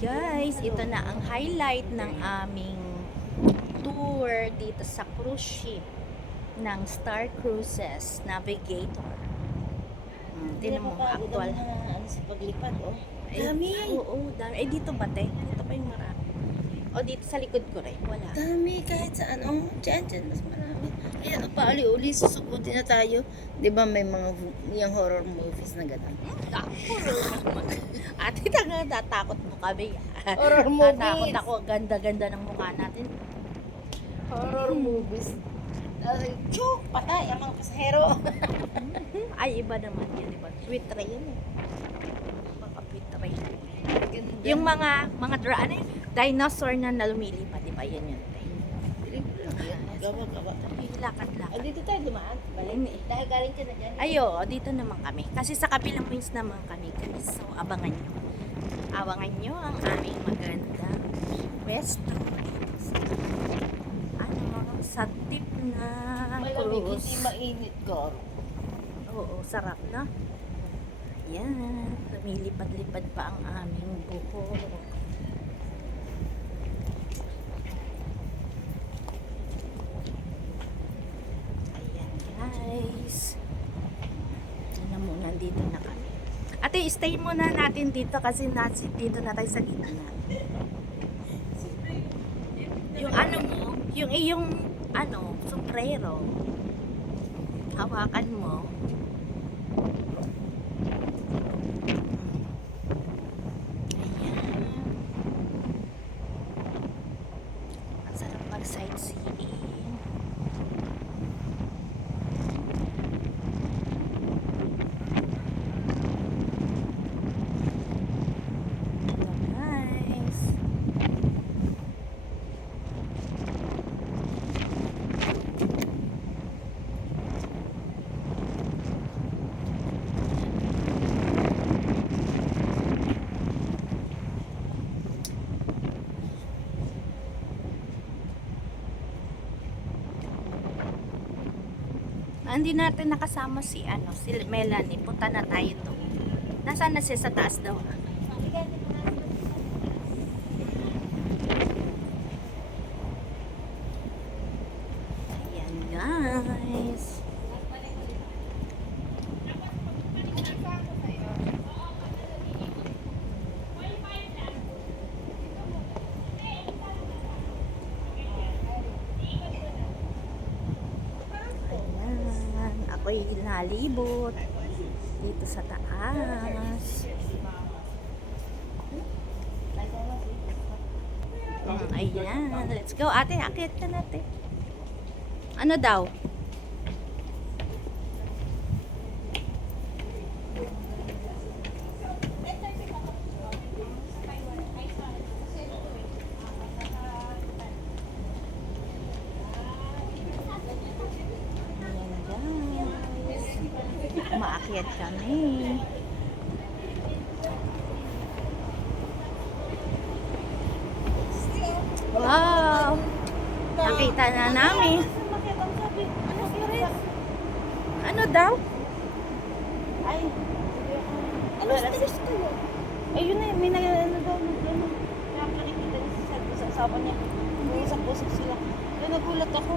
Guys, ito na ang highlight ng aming tour dito sa cruise ship ng Star Cruises Navigator. Tinan mo, actual. Ano sa paglipad, oh. Dami! Oo, dami. Dito ba, te? Dito pa yung marami. O, dito sa likod ko rin. Wala. Dami, kahit saan. Oh, dyan, mas marami. Ayan, paali-uli, susugutin na tayo. Di ba may mga yung horror movies na gano'n? Ate, natakot mo kami. Horror movies. Natakot ako. Ganda-ganda ng mukha natin. Horror movies. Chuk! Patay ang mga pasahero. Ay, iba naman yun. Iba. Sweet tray yun eh. Baka sweet tray. Yung mga ano yun? Dinosaur na lumilipad. Diba yun yun? Gawa. Lakad-lakad. Dito tayo dumaan. Balik. Dahil galing ka na dyan. Ayo, dito naman kami. Kasi sa kabilang wings naman kami, guys. So, abangan nyo. Abangan nyo ang aming magandang restaurant. Sa tip na Malamig, cruise. hindi mainit, Gar. Oo, sarap na. Ayan, lumilipad-lipad pa ang aming buhok. Ayan, guys. Tingnan mo, nandito na kami. Ate, stay muna natin dito kasi dito na tayo sa gitna. Yung ano mo, yung iyong sombrero. Hawakan mo. Ayan. Ang sarap mag-sightseeing. Nice. Hindi natin nakasama si Melanie. Punta na tayo to. Nasaan na siya sa taas daw? Ayan, guys. Ako'y nalibot dito sa taas. Ayan, let's go. Ate, akyat ka natin. Ano daw? Umaakyat kami. Wow! Nakita na namin. Ano daw? Ay, alas kayo. Ayun na, may ano daw, nakakakita niya sa asawa niya. Usap-usap sila. Kaya nagulat ako.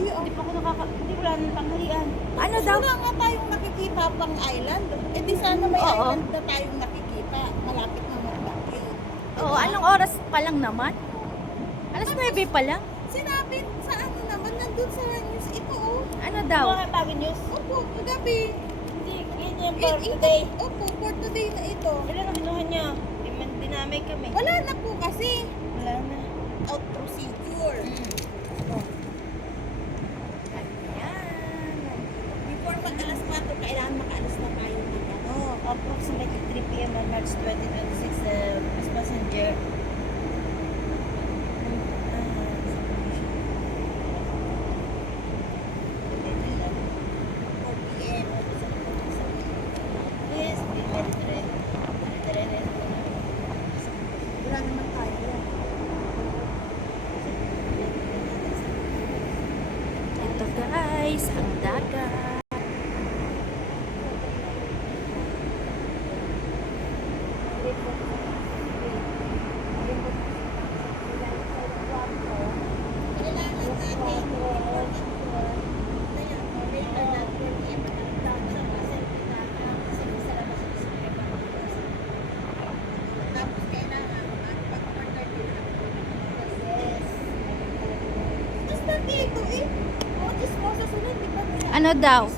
Hindi pa ako hindi wala nang tanghalian. Ano daw? Wala nga tayong nakikita pang island. Eh di sana may Oo. island na tayong nakikita. Malapit na mag-Baguio. Oo, anong oras pa lang naman? Alas 9 pa lang? Sinabi sa ano naman, nandun sa news ito oh. Ano daw? Mga bago news. Opo, kagabi. Hindi, yun yung for today. Opo, for today na ito. Ilan ang kinuha niya? Dinamay kami. Wala na po kasi. Wala na. Out procedure. Oh. Ayan. Before mag-alas 4, kailangan makaalis na tayo ng ano. Approximately 3 p.m. on March 2026, the first passenger. Yes, Wala naman tayo. Ito guys, ang dagat. Ano daw?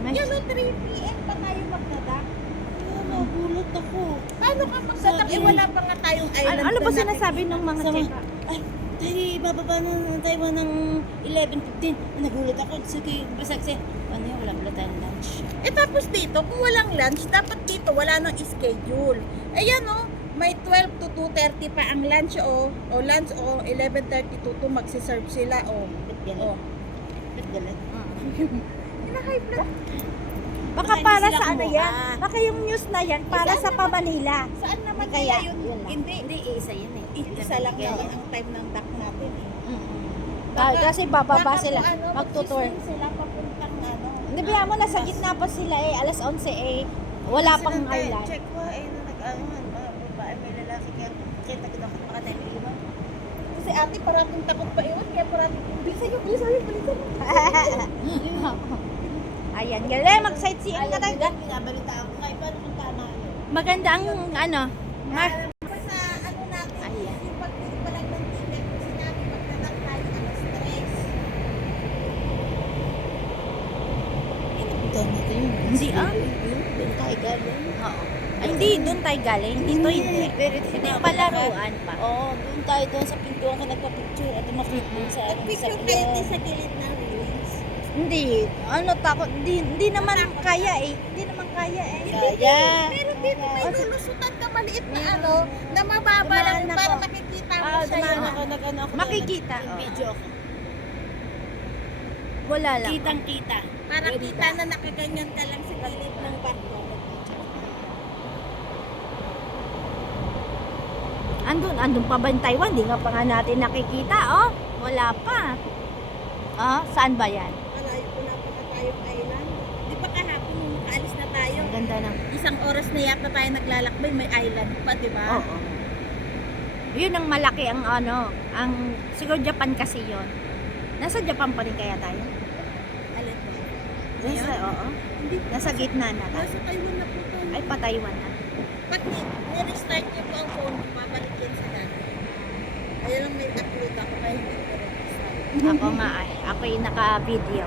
May- Yan o, 3 p.m. pa tayo magdadak. Nagulat ako. Paano ka magdadak? Eh, wala pa nga tayong island. Ano ba na sinasabi ng mga Sama. check? Ay, tayo bababa na ng Taiwan ng 11:15. Nagulat ako. Sige, basag siya. Ano yun, wala pala tayong lunch. Eh tapos dito, kung walang lunch, dapat dito wala nang schedule. Ayan o, may 12 to 2:30 pa ang lunch o lunch o 11:30 to 2 magsiserve sila o. Ba't galit? O. Ba't galit? High blood. Baka Baka para hindi sila sa ano kumuha. yan? Baka yung news na yan para Saan sa naman? pa-Manila. Saan naman Kaya, kaya yun? yun lang. Hindi. Hindi, isa yan eh. Isa lang naman ang time ng dock natin eh. Kasi bababa baka sila, kung ano, magtutour. magsiswing sila papuntang ano. Hindi ba mo, nasa gitna pa sila eh, alas 11 eh. Wala pang island. Check ko, eh, na nag-ano, babae, may lalaki kaya kita ko dapat makataliwan. Kasi ate parating takot pa iwan, kaya parating bilisan nyo, bilisan nyo, bilisan nyo. Ayan, galing, mag-sightseeing na tayo. Pinabalitaan ko ngayon, paano kung tama yun? Maganda ang ano, Sa ano natin, Ayan. yung pagbili pa lang ng ticket, kung sinabi magdadak tayo alas 3. Ito na yun. Hindi ah. Doon tayo galing. Oo. Ay, hindi, doon tayo galing. Dito hindi. Pero Hindi palaruan pa. Oo, doon tayo doon sa pintuan ka nagpa-picture at umakit doon sa Picture kayo din sa gilid ng release. Hindi. Ano, takot. Hindi naman kaya eh. Hindi naman kaya eh. Kaya. Pero dito may lulusutan ka maliit na ano, na mababa lang Dumaan para ako. makikita mo Ah, siya dumaan yung ako, nag-ano ako. Makikita, Yung oo. video ako. Wala lang. Kitang-kita. para kita na nakaganyan ka lang sa gilid ng barko. Andun pa ba yung Taiwan? Di nga pa nga natin nakikita, oh. Wala pa. Oh, saan ba yan? Malayo po na pa tayong island. Di ba kahapon nung nakaalis na tayo? Ang ganda ng... Isang oras na yata tayo naglalakbay, may island pa, di ba? Oo. Yun ang malaki ang ano, ang siguro Japan kasi yon. Nasa Japan pa rin kaya tayo? Alin ba? Nasa, oo. Hindi. Nasa gitna na tayo. Nasa Taiwan na po tayo. Ay, pa Taiwan na. Pag ni-restart niyo po ang phone, mabalik yan sa dati. Ayun lang may upload ako kaya hindi ko restart. Ako nga ay. Ako yung naka-video.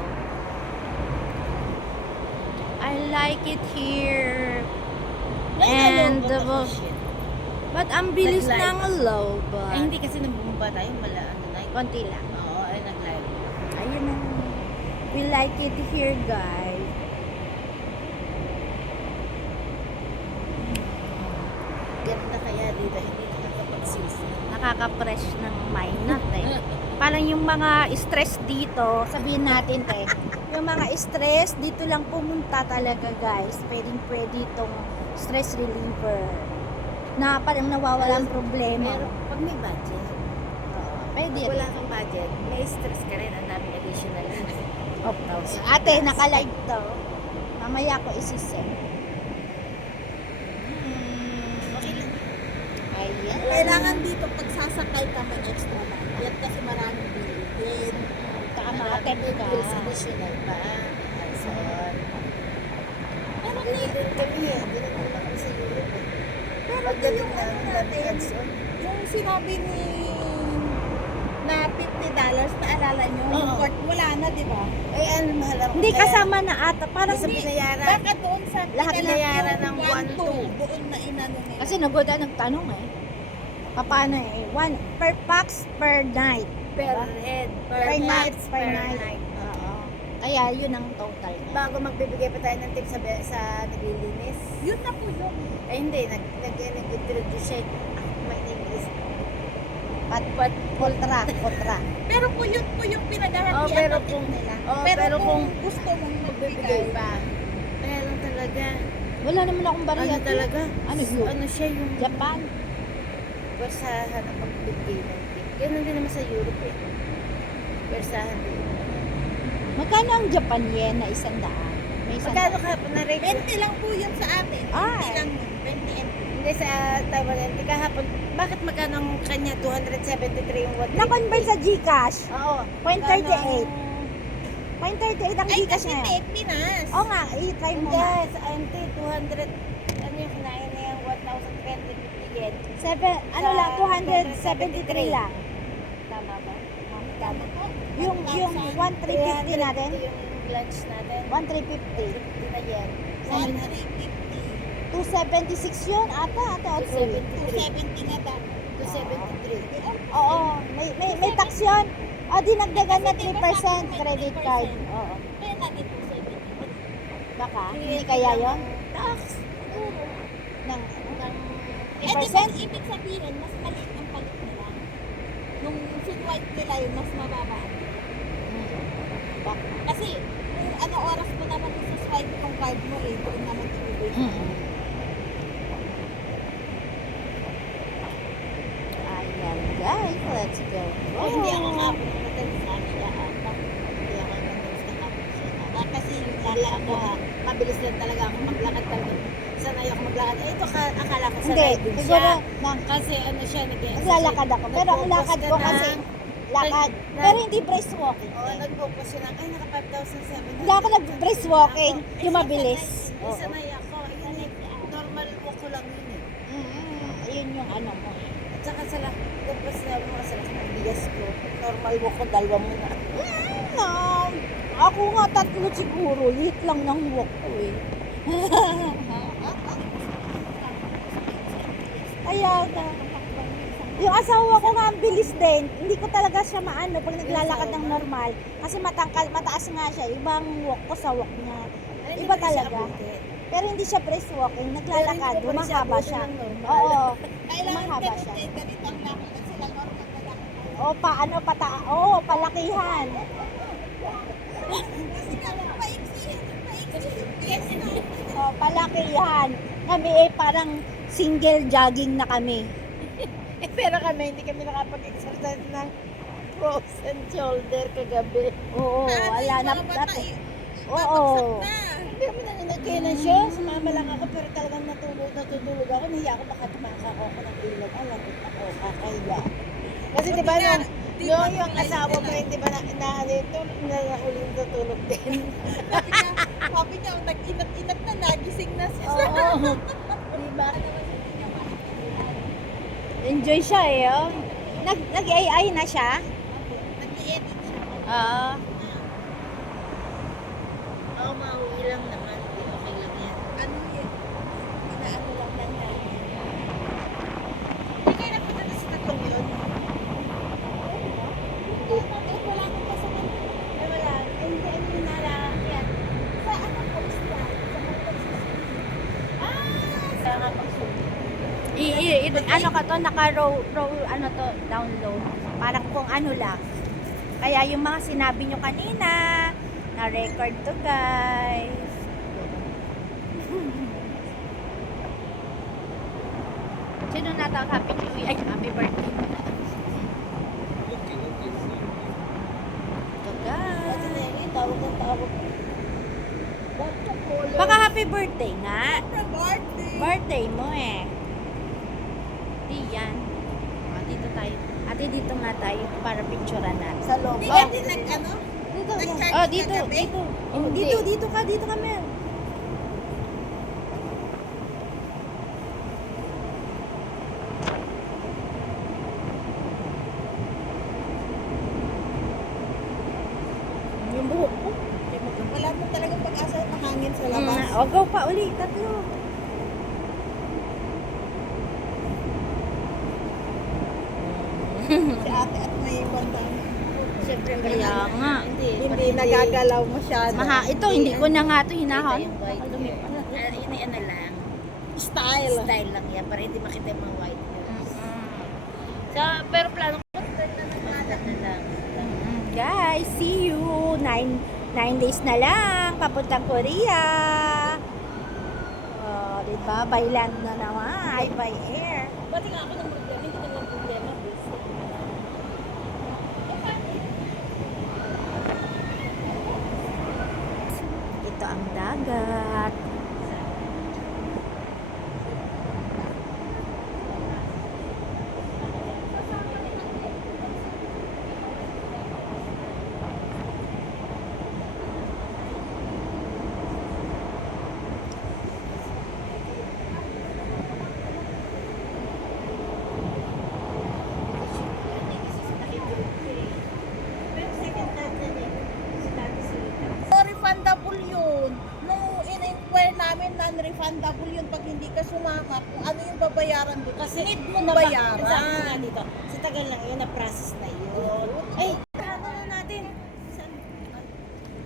I like it here. And the but ang bilis Nag-live. ng low Ay, hindi kasi nang bumaba tayo, ano na. konti lang. Oo, ay nag-live. Ayun ang we like it here, guys. Ganda kaya dito, hindi nakakapagsisi. Nakaka-fresh ng mind natin. Parang yung mga stress dito, sabihin natin yung mga stress dito lang pumunta talaga, guys. Pwede itong stress reliever na parang nawawala ang problema. Pero pag may budget, Pwede pag wala rin. kang budget, may stress ka rin, ang daming additional. Ate, naka-live to. Mamaya ko isisend. Okay lang. Ayan. Kailangan dito pag sasakay ka may extra budget kasi maraming bilihin. Taka makatip ka. Bills additional pa. So, pero din kami eh. Dinagdag lang kami sa Europe eh. Pero Pagdating yung ano namin, natin, ads-on. yung sinabi ni na $50, naalala nyo? Yung Oo. court, wala na, di ba? Ay, ano, mahal ako. Hindi Kaya, kasama na ata. Parang Sa binayaran. Baka doon sa Lahat pinalaki binayaran yung ng 1-2, doon na inano nila. kasi nagoda nagtanong eh. Paano eh? One per pax per night. per head, Per night. Per night. night. Oo. Kaya yun ang total niya. Bago magbibigay pa tayo ng tip sa naglilinis. Yun na po yun. Ay hindi, nag-introduce siya. My name is Potra. Pero po yun po yung pinaghahantian Oh, pero ng tip kung- nila. oh, pero, pero kung kung gusto mong magbibigay magbigay, pa. Kaya lang talaga. Wala naman akong bariya. Ano talaga? Ano yun? Ano siya yung Japan. Persahan ang pagbibigay ng tip. Ganun din naman sa Europe eh. Persahan din. Magkano ang Japan yen na 100? May 100. Magkano ka na rate? 20 lang po yun sa atin. 20 Ay. lang yun. 20 NT. Hindi sa Taiwan. Hindi kahapon. Bakit magkano ang kanya 273 yung 150? Na-convert sa Gcash. Oo. 0.38. 0.38 ang Ay, Gcash kasi na hindi, yan. Pinas. Oo nga, i-try mo Hindi, nga. sa NT 200. Ano yung kinain na yung 1,020 yen? Ano lang, 273 lang. Tama ba? Tama po. Yung 1,350 natin. Yung lunch natin. 1,350. 350 na yan. 276 yun ata, o 270 nga dapat. 273. Oo, may tax yun. O, dinagdagan na 3% credit card. Oo. Kaya natin 270. Baka, hindi kaya yun? Tax. Ng Eh, 3%? ibig sabihin, mas maliit ang palit nila. Nung swipe nila yun, mas mababa. Baka. Kasi, kung ano oras mo naman sa swipe yung card mo, eh, doon naman i-base. Ayan guys, let's go. Oh, hindi ako kapon ng madalis na siya. Hindi ako madalis na kapon siya. Kasi yung lala ako, mabilis lang talaga ako maglakad talaga. Sanay ako maglakad. Eh, ito akala ko Hindi, sanay din siguro siya. na Kasi ano siya, naglalakad ako. Pero ang lakad ko kasi, lakad. Pero hindi brisk walking. Oo, nag-focus siya na, ay, naka 5,700. Hindi ako nag-brisk walking, yung mabilis. Oo. Sanay ako. Ayun, normal walk ko lang yun eh. Ayun yung ano mo. At saka sa labas na mga sa lakas ng bigas ko. Normal walk ko, dalawa muna. No, ako nga tatlo siguro. Lit lang ng walk ko eh. Kaya na. Yung asawa ko nga ang bilis din. Hindi ko talaga siya maano pag naglalakad ng normal. Kasi mataas nga siya. Ibang walk ko sa walk niya. Ay, Iba hindi ko siya talaga. abutin. Pero hindi siya brisk walking. Naglalakad. Pero hindi ko pa rin siya Humahaba abutin siya. ng normal. Oo. Kailangan Mahaba siya. ganito ang nakita sila normal na lang. O paano Oo, palakihan. Kasi nga, paiksi. Yes, O palakihan. Kami parang single jogging na kami. pero kami, hindi kami nakapag-exercise ng frozen shoulder kagabi. Oo, wala na. Oo. Hindi kami nanginagkainan siya. Sumama lang ako pero talagang natutulog ako. Nahiya ako baka tumakako ako ng ilog. Alam ko ako, kakahiya. Kasi di ba yung asawa mo yun, di ba na ano ito, na uling tutulog din. Sabi niya, nag-inat-inat na, nagising na siya. Oo. Diba? Enjoy siya eh. Oh. Nag-AI na siya? Nag-edit siya. Oo. Oo, mauwi lang naman. Okay lang yan. Ano yun? Inaano lang lang yan. Hindi kayo nagpunta na sa tatlong yun? Hindi. Wala akong kasama. Ay, wala. Hindi, ano yun nala. Yan. Sa ano po isla? Sa Magpagsusunod. Sa Magpagsusunod. Ano ka to, naka-row, ano to, download. Parang kung ano lang. Kaya yung mga sinabi nyo kanina, na-record to guys. Sino natawag happy new year? Ay, happy birthday. To guys. Pati na yun, tawag ng tawag. Baka happy birthday nga. Happy birthday! Birthday mo eh. Di yan. Dito tayo. Ate, dito nga tayo para picturean natin. Sa loob. Oh. nag-ano? Dito, Nag-charge oh, ka dito, gabi? dito. Hindi. Dito ka, Mel. Yung buhok ko. Wala mo talagang pag-asa na hangin sa labas. O, go pa uli. Tatlo. Si ate at may banda. Siyempre, Kaya nga. Hindi nagagalaw masyado. Ito, hindi ko na nga ito hinahon. Ini ano lang. Style. Style lang yan. Para hindi makita yung mga white yun. Pero plano ko, na lang. Guys, see you. 9 days na lang. Papuntang Korea. Oh, diba? By land na naman. Ay, by air. Pati nga ako ng problema, hindi ko ng problema. Ito ang dagat. ka sumama kung ano yung babayaran doon. Kasi need mong Sabi ko nga bayaran. dito, sa tagal lang yun, na-process na yun. Ay, ano na natin? Saan?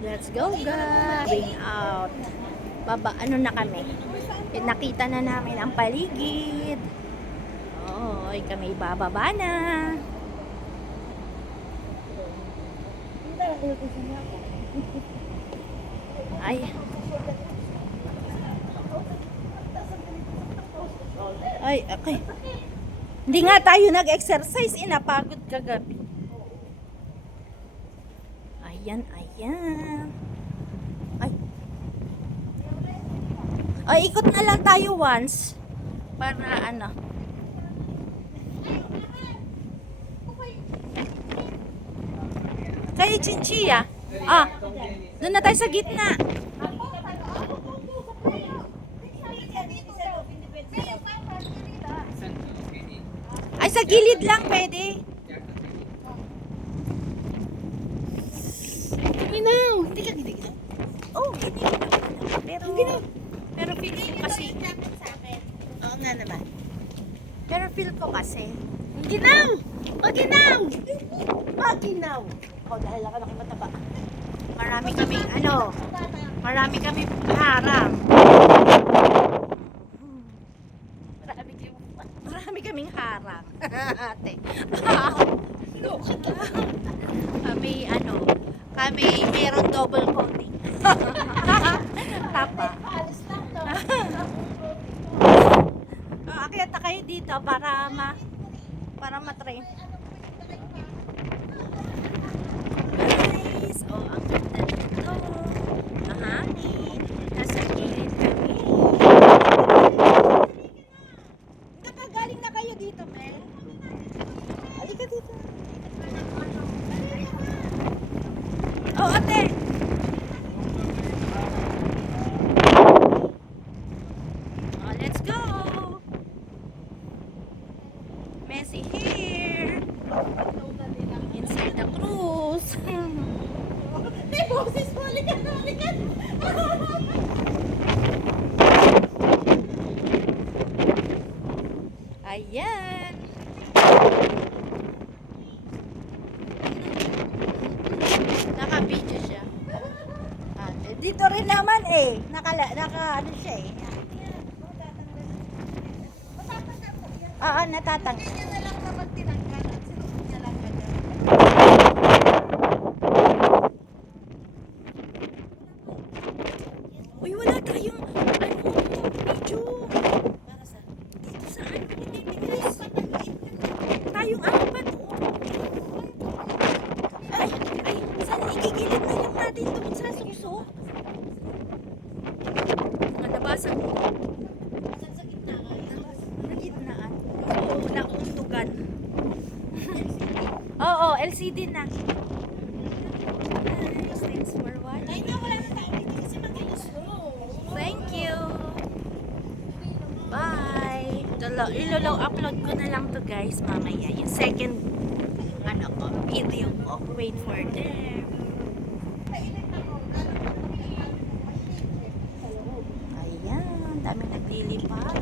Let's go guys. Going out. Baba, ano na kami? Nakita na namin ang paligid. Oy, kami bababa na. Ay. Ay, okay. Hindi nga tayo nag-exercise, inapagod kagabi. Ayan, ayan. Ay. Ay, ikot na lang tayo once. Para ano. Kay Chinchilla. Ah, doon na tayo sa gitna. Ay, sa gilid lang pwede. Ginaw. Hindi ka ginaw. Oh, ginaw. Pero feel ko kasi. Oo nga naman. Pero feel ko kasi. Ginaw! Maginaw! Maginaw! Oh, dahil ako nakimataba. Marami kaming marami kaming harang. Marami kaming harang. Ate. Kami meron double coating. Tapa. Akyat na kayo dito para matry. Guys, ang ganda dito. Mahangin. Nasa gilid kami. Nakagaling na kayo dito, Mel. Halika dito. Oh, ate. Oh, let's go. Messi here. Inside the cruise. May boses mo, likat na, likat. Ayan. Naka-video siya. Dito rin naman eh. Ano siya eh. Oo, natatanggal. Kanya na lang naman tinanggal at sinuot niya lang agad. Uy, wala tayong video. Dito sa hindi bilis. Tayong apat. Ay, sana igigilid na lang natin doon sa suso. Nalabasan mo. Sa gitna ka. Nagitnaan. Oo, nauntugan. Oo, LCD na. Guys, thanks for watching. Ay, na, wala na tayo dito kasi mag-ilos. Thank you. Bye. Upload ko na lang to guys mamaya. Yung second video ko. Wait for them. Ayan, dami naglilipad.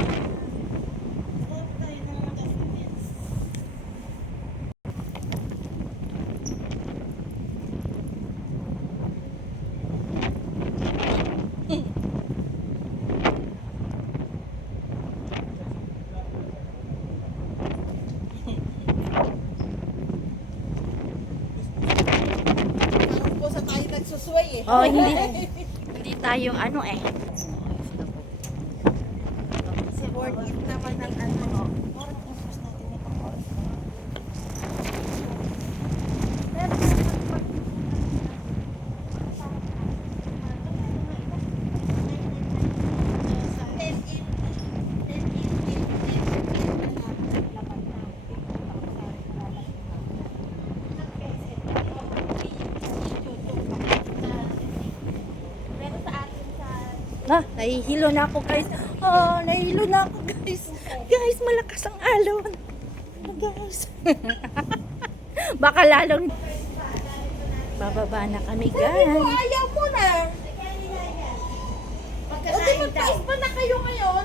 Parang po sa tayo nagsusway eh. Oh, hindi tayo eh. Kasi worth it naman ang ano. Nahihilo na ako guys. Nahihilo na ako guys. Guys, malakas ang alon. Guys. Baka lalong bababa na kami guys. Ayaw mo na. di magpa-ispa na kayo ngayon.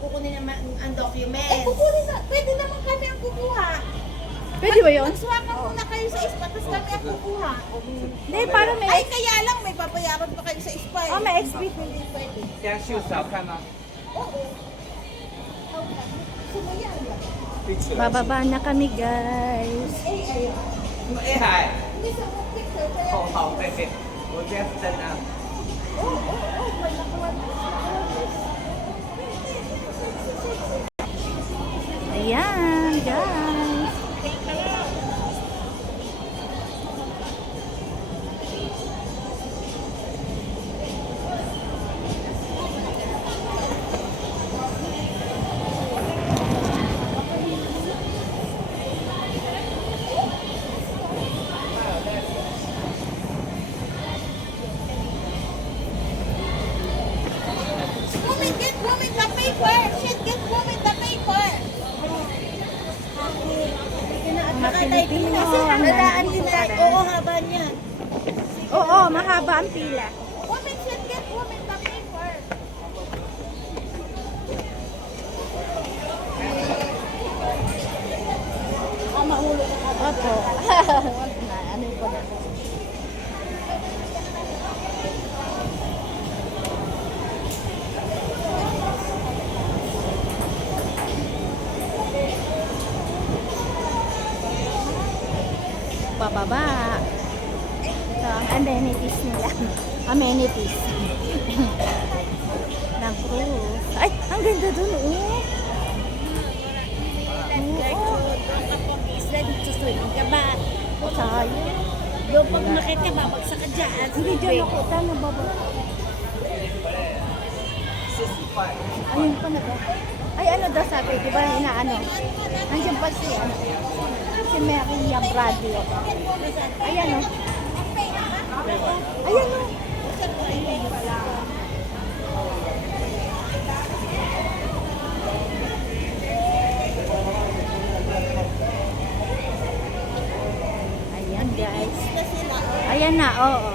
Kukunin naman ang document. Kukunin na, pwede naman kami ang kukuha. Pwede ba yun? Mag-swakan muna kayo sa ispa, tapos kami ang kukuha. Hindi, para may... Ay, kaya lang, may babayaran pa kayo sa ispa eh. Oh, may XP. Hindi pwede. 这样秀少看吗？ Oo. Sumaya lang. 对起来。 Bababa na kami, guys. Ayun. 哎嗨， Hindi sa mga picture, kaya... 好好嘿嘿，我这样真啊。 May nakuha na. Ayan, guys. Woman, get woman the paper. Shit, get woman the paper. Mga Pilipino. Dadaan din tayo. Oo, haba niya. Oo, mahaba ang pila. Woman should get woman the paper. Mahulog ka. Opo. Ano ko na. Bababa. Ito ang amenities nila. Amenities. ng cruise. Ay, ang ganda dun, oh. O, tayo. Yung pag nakita ka, babagsak ka dyan. Hindi dyan ako. Tama, baba. Ayun pa na ba? Ay, ano daw sabi? Di ba inaano? Nandiyan pa si, ano, si Maria Bradley. Ayan, oh. Ayan, oh. Ayan, guys. Ayan na, oo.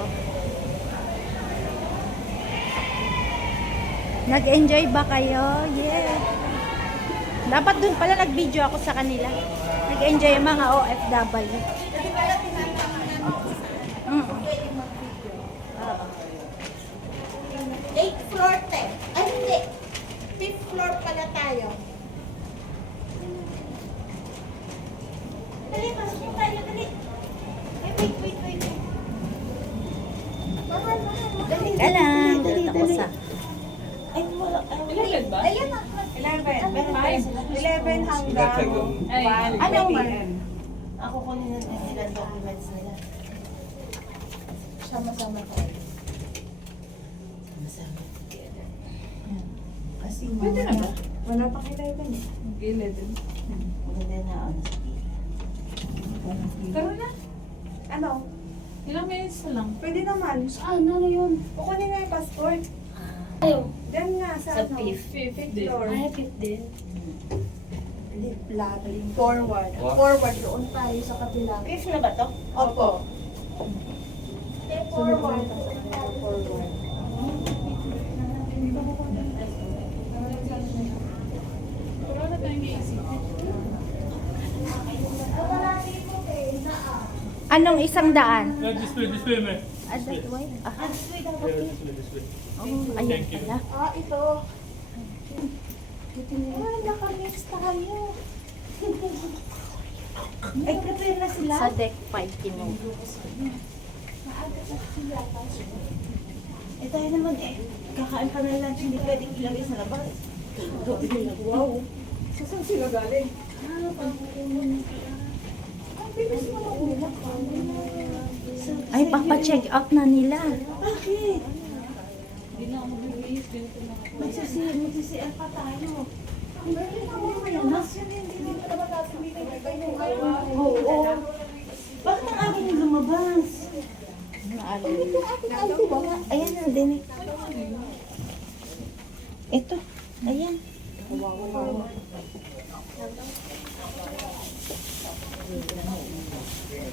Nag-enjoy ba kayo? Yeah. Dapat dun pala nag-video ako sa kanila. Nag-enjoy yung mga OFW. Mm. Oo. 8th floor, te. Ay, hindi. 5th floor pala tayo. Dali, pasok mo tayo, dali. Ay, wait. Mahal. Dali, Teka lang. Dito ako sa... Ay, wala. 11 ba? Ayan na. 11 hanggang 1. Ano man? Ako kunin na ilang documents nila. Sama-sama tayo. Sama-sama. Kasi Pwede na ba? Wala pa kayo ba niya? Gilid. Maganda na ako. Tara na. Ano? Ilang minutes na lang. Pwede naman. Ano yun? Kukunin na yung passport. Diyan nga sa, ano? Fifth floor. Ay, 5 din. Forward. What? Forward. Doon tayo sa kabila. 5 na ba to? Opo. Forward. Forward. Wala na tayong iisip. Anong isang daan? Display, man. Ah, that way? Ah, Display. oh, ayan pala. Ah, ito. Ay, nakamix tayo. Ay, prepare na sila. Sa deck 5 kino. Eh tayo naman kakain pa na lunch, hindi pwedeng ilagay sa labas. Wow. Saan sila galing? Ay, papacheck out na nila. Bakit? Hindi na ako mag-release. Ganito na ako. Magsisi-CR pa tayo. Oo. Bakit ang akin yung lumabas? Ayan na din eh. Ito. Ayan.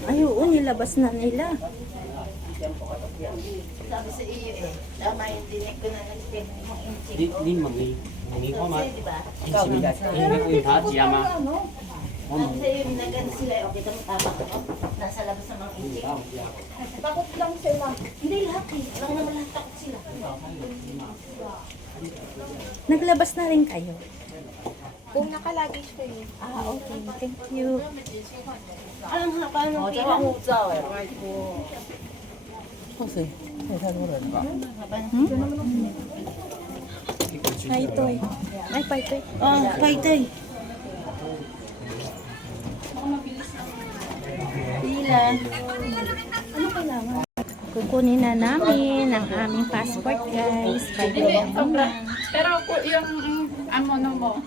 Ay, oo, nilabas na nila. Sabi sa iyo eh, tama yung dinig ko na nag-step ng inchik.你问你我嘛， Di ba? 应该会他家嘛， 我 Sabi 问 sa iyo, nagano sila, okay ka tama ko, nasa labas ng mga inchik. Takot lang sila. Hindi lahat eh, alam naman lahat takot sila. Naglabas na rin kayo. Kung nakalagis kayo. Ah, okay. Thank you. Alam nga, paano pila? Ay, Toy. Ay, Toy. Ah, paitay. Pila. Ano kailangan? Kukunin na namin ang aming passport, guys. By the way, Pero yung ano mo,